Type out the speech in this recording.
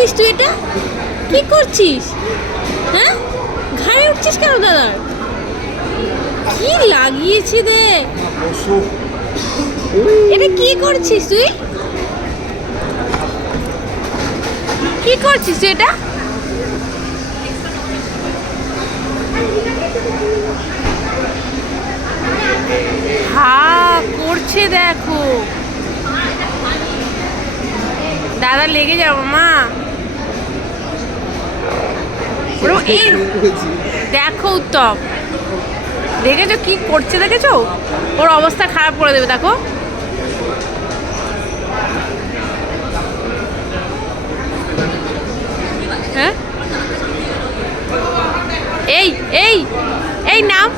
করছিস তুই এটা? কি করছিস? হ্যাঁ, ঘাড়ে উঠছিস কেন দাদার? কি লাগিয়েছি দেখ। এটা কি করছিস তুই? কি করছিস তুই এটা? হ্যাঁ করছে দেখো। দাদা লেগে যাবো মা। দেখো উত্তম, দেখেছো কি করছে? দেখেছো ওর অবস্থা খারাপ করে দেবে। দেখো হ্যাঁ, এই এই এই নাম